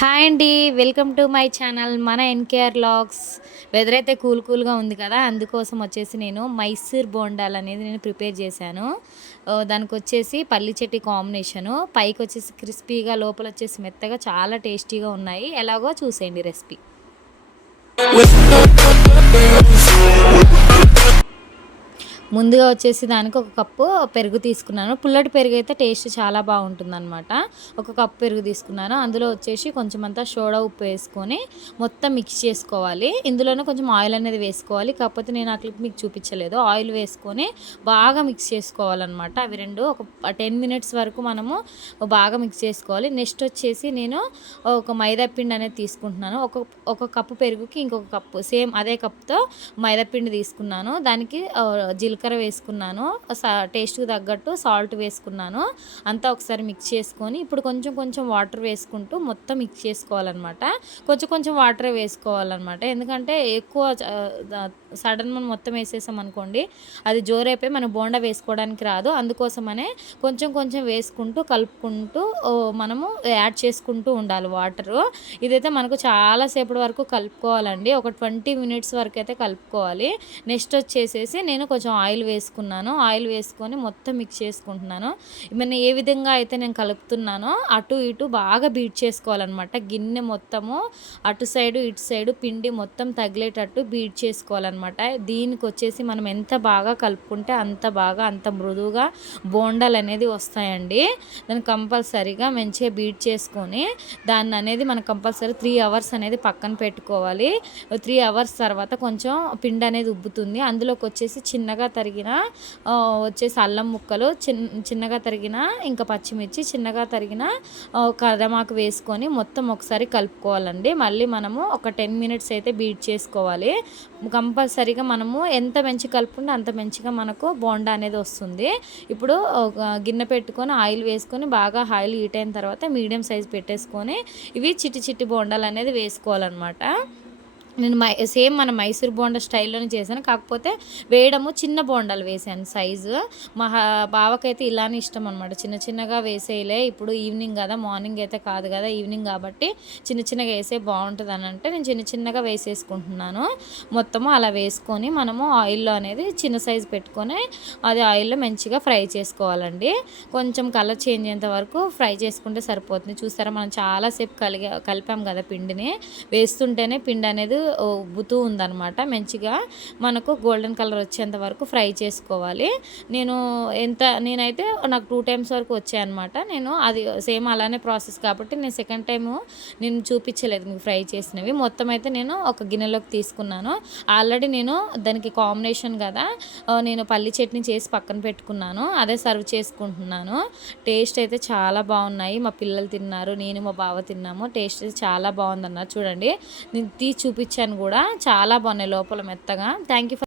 Hi అండి welcome to my channel మన NKR logs. Weather అయితే కూల్ కూల్గా ఉంది కదా అందుకోసం వచ్చేసి నేను మైసూర్ బోండాలు అనేది నేను ప్రిపేర్ చేశాను. దానికి వచ్చేసి పల్లి చెట్టి కాంబినేషను. పైకి వచ్చేసి క్రిస్పీగా లోపల వచ్చేసి మెత్తగా చాలా టేస్టీగా ఉన్నాయి. ఎలాగో చూసేయండి రెసిపీ. ముందుగా వచ్చేసి దానికి ఒక కప్పు పెరుగు తీసుకున్నాను. పుల్లటి పెరుగు అయితే టేస్ట్ చాలా బాగుంటుంది అనమాట ఒక కప్పు పెరుగు తీసుకున్నాను. అందులో వచ్చేసి కొంచెం అంతా సోడా ఉప్పు వేసుకొని మొత్తం మిక్స్ చేసుకోవాలి. ఇందులోనే కొంచెం ఆయిల్ అనేది వేసుకోవాలి. కాకపోతే నేను ఆ క్లిప్ మీకు చూపించలేదు. ఆయిల్ వేసుకొని బాగా మిక్స్ చేసుకోవాలన్నమాట. అవి రెండు ఒక టెన్ మినిట్స్ వరకు మనము బాగా మిక్స్ చేసుకోవాలి. నెక్స్ట్ వచ్చేసి నేను ఒక మైదా పిండి అనేది తీసుకుంటున్నాను. ఒక ఒక కప్పు పెరుగుకి ఇంకొక కప్పు సేమ్ అదే కప్తో మైదా పిండి తీసుకున్నాను. దానికి జీలకర్ర జీలకర్ర వేసుకున్నాను సా టేస్ట్కి తగ్గట్టు సాల్ట్ వేసుకున్నాను. అంతా ఒకసారి మిక్స్ చేసుకొని ఇప్పుడు కొంచెం కొంచెం వాటర్ వేసుకుంటూ మొత్తం మిక్స్ చేసుకోవాలన్నమాట. కొంచెం కొంచెం వాటర్ వేసుకోవాలన్నమాట. ఎందుకంటే ఎక్కువ సడన్ మనం మొత్తం వేసేసాం అనుకోండి అది జోరైపోయి మనం బోండా వేసుకోవడానికి రాదు. అందుకోసమనే కొంచెం కొంచెం వేసుకుంటూ కలుపుకుంటూ మనము యాడ్ చేసుకుంటూ ఉండాలి వాటరు. ఇదైతే మనకు చాలాసేపటి వరకు కలుపుకోవాలండి. ఒక ట్వంటీ మినిట్స్ వరకు అయితే కలుపుకోవాలి. నెక్స్ట్ వచ్చేసేసి నేను కొంచెం ఆయిల్ ఆయిల్ వేసుకున్నాను. ఆయిల్ వేసుకొని మొత్తం మిక్స్ చేసుకుంటున్నాను. మన ఏ విధంగా అయితే నేను కలుపుతున్నానో అటు ఇటు బాగా బీట్ చేసుకోవాలన్నమాట. గిన్నె మొత్తము అటు సైడు ఇటు సైడు పిండి మొత్తం తగిలేటట్టు బీట్ చేసుకోవాలన్నమాట. దీనికి వచ్చేసి మనం ఎంత బాగా కలుపుకుంటే అంత బాగా అంత మృదువుగా బోండాలు అనేది వస్తాయండి. దాన్ని కంపల్సరీగా మంచిగా బీట్ చేసుకొని దాన్ని అనేది మనం కంపల్సరీ త్రీ అవర్స్ అనేది పక్కన పెట్టుకోవాలి. త్రీ అవర్స్ తర్వాత కొంచెం పిండి అనేది ఉబ్బుతుంది. అందులోకి వచ్చేసి చిన్నగా తరిగిన వచ్చేసి అల్లం ముక్కలు చిన్న చిన్నగా తరిగిన ఇంకా పచ్చిమిర్చి చిన్నగా తరిగిన కర్రమాకు వేసుకొని మొత్తం ఒకసారి కలుపుకోవాలండి. మళ్ళీ మనము ఒక టెన్ మినిట్స్ అయితే బీట్ చేసుకోవాలి. కంపల్సరీగా మనము ఎంత మంచి కలుపుకుంటే అంత మంచిగా మనకు బోండా అనేది వస్తుంది. ఇప్పుడు ఒక గిన్నె పెట్టుకొని ఆయిల్ వేసుకొని బాగా ఆయిల్ హీట్ అయిన తర్వాత మీడియం సైజ్ పెట్టేసుకొని ఇవి చిట్టి చిట్టి బోండాలు అనేది వేసుకోవాలన్నమాట. నేను మై సేమ్ మన మైసూర్ బోండా స్టైల్లోనే చేశాను. కాకపోతే వేయడము చిన్న బోండాలు వేసాను సైజు. మా బావకైతే ఇలానే ఇష్టం అనమాట చిన్న చిన్నగా వేసేయలే. ఇప్పుడు ఈవినింగ్ కదా మార్నింగ్ అయితే కాదు కదా ఈవినింగ్ కాబట్టి చిన్న చిన్నగా వేసే బాగుంటుంది అని అంటే నేను చిన్న చిన్నగా వేసేసుకుంటున్నాను. మొత్తము అలా వేసుకొని మనము ఆయిల్లో అనేది చిన్న సైజు పెట్టుకొని అది ఆయిల్లో మంచిగా ఫ్రై చేసుకోవాలండి. కొంచెం కలర్ చేంజ్ అయ్యేంత వరకు ఫ్రై చేసుకుంటే సరిపోతుంది. చూసారా మనం చాలాసేపు కలిగే కలిపాం కదా పిండిని. వేస్తుంటేనే పిండి అనేది ఉబ్బుతూ ఉందన్నమాట. మంచిగా మనకు గోల్డెన్ కలర్ వచ్చేంత వరకు ఫ్రై చేసుకోవాలి. నేను ఎంత నేనైతే నాకు టూ టైమ్స్ వరకు వచ్చాయన్నమాట. నేను అది సేమ్ అలానే ప్రాసెస్ కాబట్టి నేను సెకండ్ టైము నేను చూపించలేదు మీకు ఫ్రై చేసినవి. మొత్తం అయితే నేను ఒక గిన్నెలోకి తీసుకున్నాను. ఆల్రెడీ నేను దానికి కాంబినేషన్ కదా నేను పల్లి చట్నీ చేసి పక్కన పెట్టుకున్నాను. అదే సర్వ్ చేసుకుంటున్నాను. టేస్ట్ అయితే చాలా బాగున్నాయి. మా పిల్లలు తిన్నారు నేను మా బావ తిన్నాము. టేస్ట్ అయితే చాలా బాగుందన్నారు. చూడండి నేను తీసి చూపించాను కూడా. చాలా బాగున్నాయి లోపల మెత్తగా. Thank you